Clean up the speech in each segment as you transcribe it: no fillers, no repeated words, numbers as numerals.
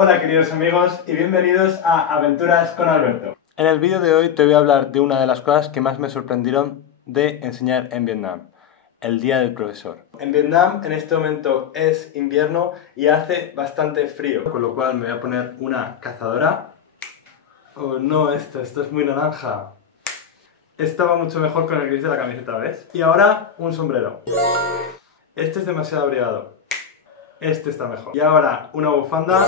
Hola queridos amigos y bienvenidos a Aventuras con Alberto. En el vídeo de hoy te voy a hablar de una de las cosas que más me sorprendieron de enseñar en Vietnam, el Día del Profesor. En Vietnam en este momento es invierno y hace bastante frío, con lo cual me voy a poner una cazadora. Oh no, esto es muy naranja. Esto va mucho mejor con el gris de la camiseta, ¿ves? Y ahora un sombrero. Este es demasiado abrigado. Este está mejor. Y ahora una bufanda.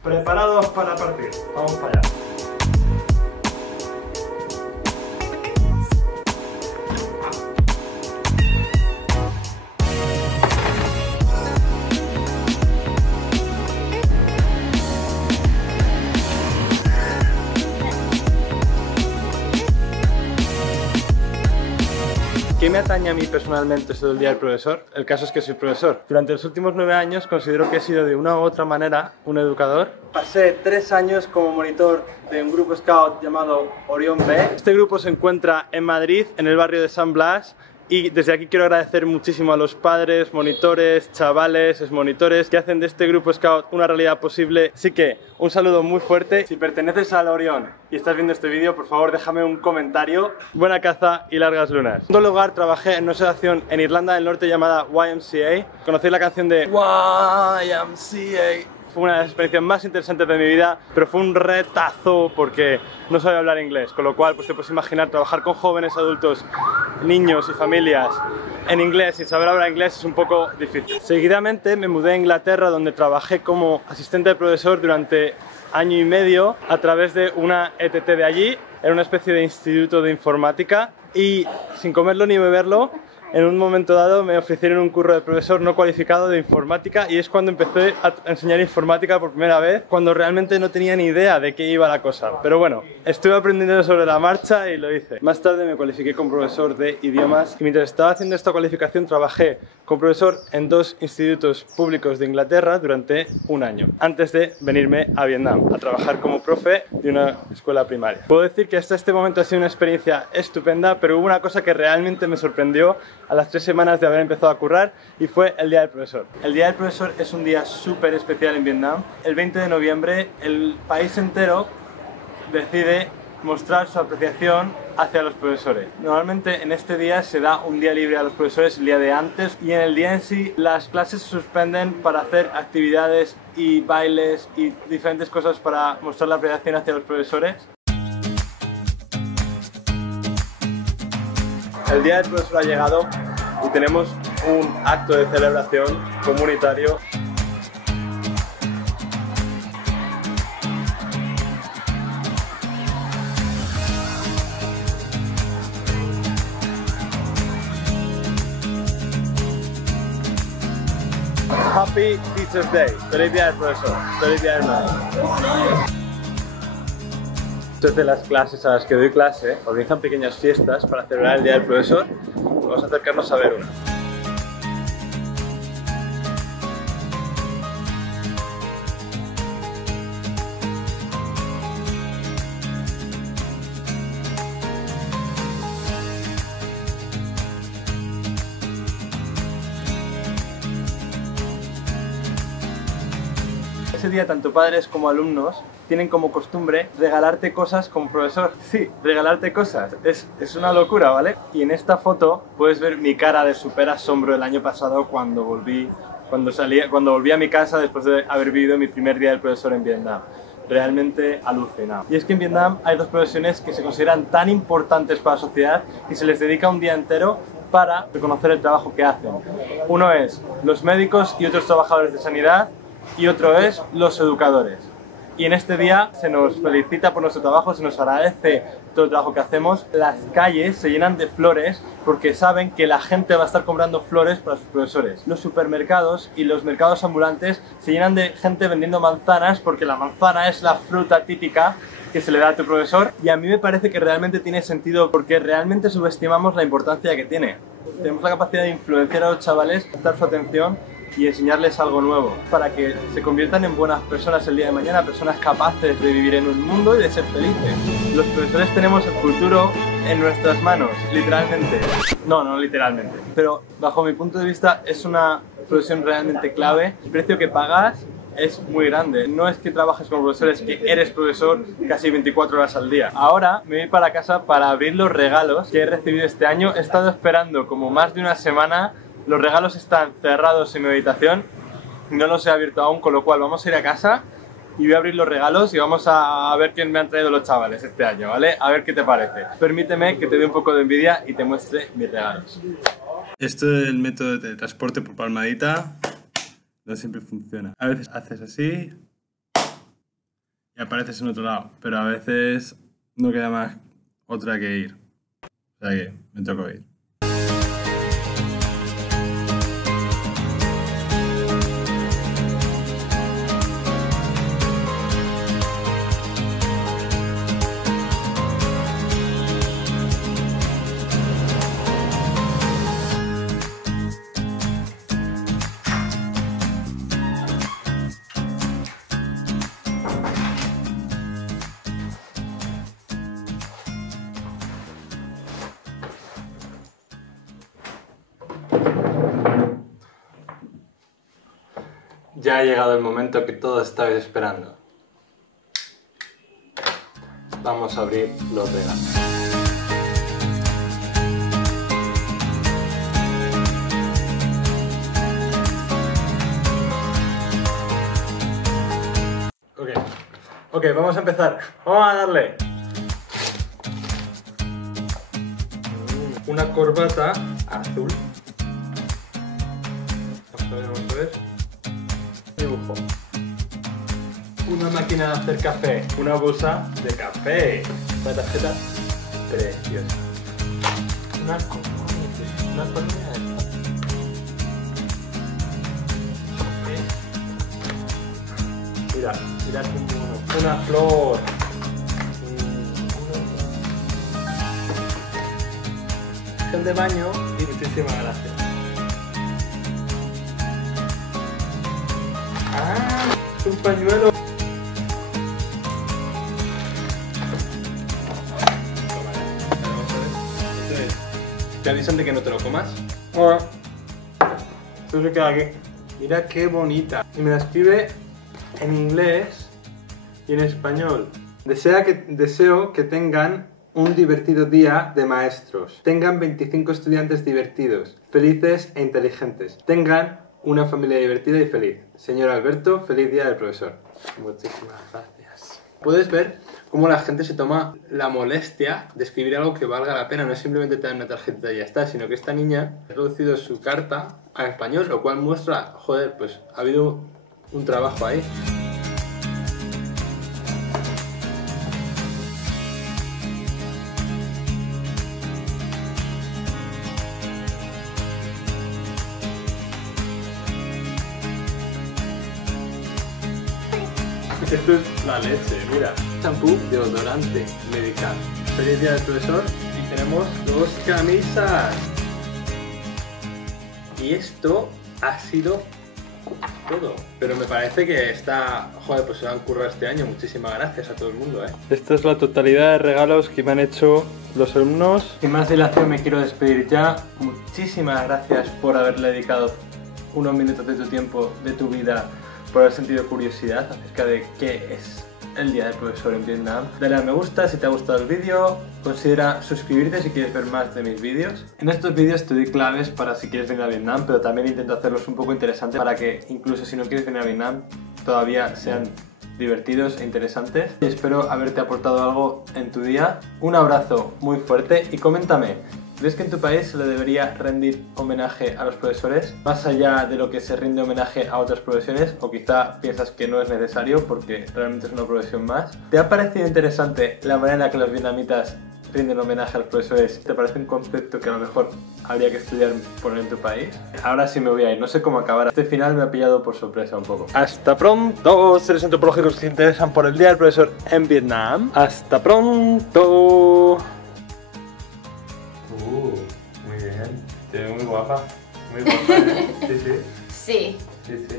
Preparados para partir. Vamos para allá. ¿Qué me atañe a mí personalmente eso del Día del Profesor? El caso es que soy profesor. Durante los últimos 9 años considero que he sido de una u otra manera un educador. Pasé 3 años como monitor de un grupo scout llamado Orión B. Este grupo se encuentra en Madrid, en el barrio de San Blas. Y desde aquí quiero agradecer muchísimo a los padres, monitores, chavales, exmonitores que hacen de este grupo Scout una realidad posible. Así que un saludo muy fuerte. Si perteneces al Orión y estás viendo este vídeo, por favor déjame un comentario. Buena caza y largas lunas. En segundo lugar, trabajé en una asociación en Irlanda del Norte llamada YMCA. ¿Conocéis la canción de YMCA? Fue una de las experiencias más interesantes de mi vida, pero fue un retazo porque no sabía hablar inglés, con lo cual pues te puedes imaginar trabajar con jóvenes, adultos, niños y familias en inglés sin saber hablar inglés es un poco difícil. Seguidamente me mudé a Inglaterra, donde trabajé como asistente de profesor durante año y medio a través de una ETT de allí. Era una especie de instituto de informática y sin comerlo ni beberlo, en un momento dado me ofrecieron un curro de profesor no cualificado de informática y es cuando empecé a enseñar informática por primera vez, cuando realmente no tenía ni idea de qué iba la cosa. Pero bueno, estuve aprendiendo sobre la marcha y lo hice. Más tarde me cualifiqué como profesor de idiomas y mientras estaba haciendo esta cualificación trabajé como profesor en 2 institutos públicos de Inglaterra durante un año, antes de venirme a Vietnam a trabajar como profe de una escuela primaria. Puedo decir que hasta este momento ha sido una experiencia estupenda, pero hubo una cosa que realmente me sorprendió a las 3 semanas de haber empezado a currar y fue el Día del Profesor. El Día del Profesor es un día súper especial en Vietnam. El 20 de noviembre el país entero decide mostrar su apreciación hacia los profesores. Normalmente en este día se da un día libre a los profesores el día de antes y en el día en sí las clases se suspenden para hacer actividades y bailes y diferentes cosas para mostrar la apreciación hacia los profesores. El Día del Profesor ha llegado y tenemos un acto de celebración comunitario. Happy Teacher's Day. Feliz Día del Profesor. Feliz Día del Maestro. Desde las clases a las que doy clase organizan pequeñas fiestas para celebrar el Día del Profesor. Vamos a acercarnos a ver una. Ese día tanto padres como alumnos tienen como costumbre regalarte cosas como profesor. Sí, regalarte cosas. Es una locura, ¿vale? Y en esta foto puedes ver mi cara de súper asombro el año pasado cuando volví a mi casa después de haber vivido mi primer Día del Profesor en Vietnam. Realmente alucinado. Y es que en Vietnam hay 2 profesiones que se consideran tan importantes para la sociedad y se les dedica un día entero para reconocer el trabajo que hacen. Uno es los médicos y otros trabajadores de sanidad y otro es los educadores. Y en este día se nos felicita por nuestro trabajo, se nos agradece todo el trabajo que hacemos. Las calles se llenan de flores porque saben que la gente va a estar comprando flores para sus profesores. Los supermercados y los mercados ambulantes se llenan de gente vendiendo manzanas porque la manzana es la fruta típica que se le da a tu profesor. Y a mí me parece que realmente tiene sentido porque realmente subestimamos la importancia que tiene. Tenemos la capacidad de influenciar a los chavales, captar su atención y enseñarles algo nuevo para que se conviertan en buenas personas el día de mañana, personas capaces de vivir en un mundo y de ser felices. Los profesores tenemos el futuro en nuestras manos, literalmente. No literalmente, pero bajo mi punto de vista es una profesión realmente clave. El precio que pagas es muy grande. No es que trabajes como profesor, es que eres profesor casi 24 horas al día. Ahora me voy para casa para abrir los regalos que he recibido este año. He estado esperando como más de una semana. Los regalos están cerrados en mi habitación. No los he abierto aún, con lo cual vamos a ir a casa y voy a abrir los regalos y vamos a ver quién me han traído los chavales este año, ¿vale? A ver qué te parece. Permíteme que te dé un poco de envidia y te muestre mis regalos. Esto es el método de transporte por palmadita. No siempre funciona. A veces haces así y apareces en otro lado, pero a veces no queda más otra que ir. O sea que me tocó ir. Ya ha llegado el momento que todos estabais esperando. Vamos a abrir los regalos. Ok, vamos a empezar. Vamos a darle. Una corbata azul. Vamos a ver. Dibujo. Una máquina de hacer café. Una bolsa de café. Una tarjeta preciosa. Una cornea. Mira como una flor. Gel de baño y muchísimas gracias. ¡Ah! ¡Es un pañuelo! ¿Te avisan de que no te lo comas? Ahora. Esto se queda aquí. Mira qué bonita. Y me la escribe en inglés y en español. Deseo que tengan un divertido día de maestros. Tengan 25 estudiantes divertidos, felices e inteligentes. Tengan una familia divertida y feliz. Señor Alberto, feliz día del profesor. Muchísimas gracias. Puedes ver cómo la gente se toma la molestia de escribir algo que valga la pena. No es simplemente te dan una tarjeta y ya está, sino que esta niña ha traducido su carta a español, lo cual muestra, joder, pues ha habido un trabajo ahí. Esto es la leche, mira. Champú, deodorante, medical. Feliz día del profesor y tenemos 2 camisas. Y esto ha sido todo. Pero me parece que está... Joder, pues se lo han currado este año. Muchísimas gracias a todo el mundo, Esta es la totalidad de regalos que me han hecho los alumnos. Sin más dilación me quiero despedir ya. Muchísimas gracias por haberle dedicado unos minutos de tu tiempo, de tu vida, por haber sentido curiosidad acerca de qué es el Día del Profesor en Vietnam. Dale a me gusta si te ha gustado el vídeo, considera suscribirte si quieres ver más de mis vídeos. En estos vídeos te doy claves para si quieres venir a Vietnam, pero también intento hacerlos un poco interesantes para que incluso si no quieres venir a Vietnam todavía sean divertidos e interesantes. Y espero haberte aportado algo en tu día. Un abrazo muy fuerte y coméntame, ¿crees que en tu país se le debería rendir homenaje a los profesores más allá de lo que se rinde homenaje a otras profesiones? O quizá piensas que no es necesario porque realmente es una profesión más. ¿Te ha parecido interesante la manera en la que los vietnamitas rinden homenaje a los profesores? ¿Te parece un concepto que a lo mejor habría que estudiar poner en tu país? Ahora sí me voy a ir, no sé cómo acabar. Este final me ha pillado por sorpresa un poco. Hasta pronto, seres antropológicos que se interesan por el Día del Profesor en Vietnam. Hasta pronto. Muy bien. Te veo muy guapa. Muy guapa, Sí, sí. Sí. Sí, sí.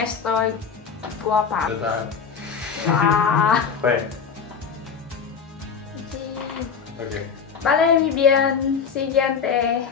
Estoy guapa. Total. Ah. Pues. Sí. Ok. Vale, muy bien. Siguiente.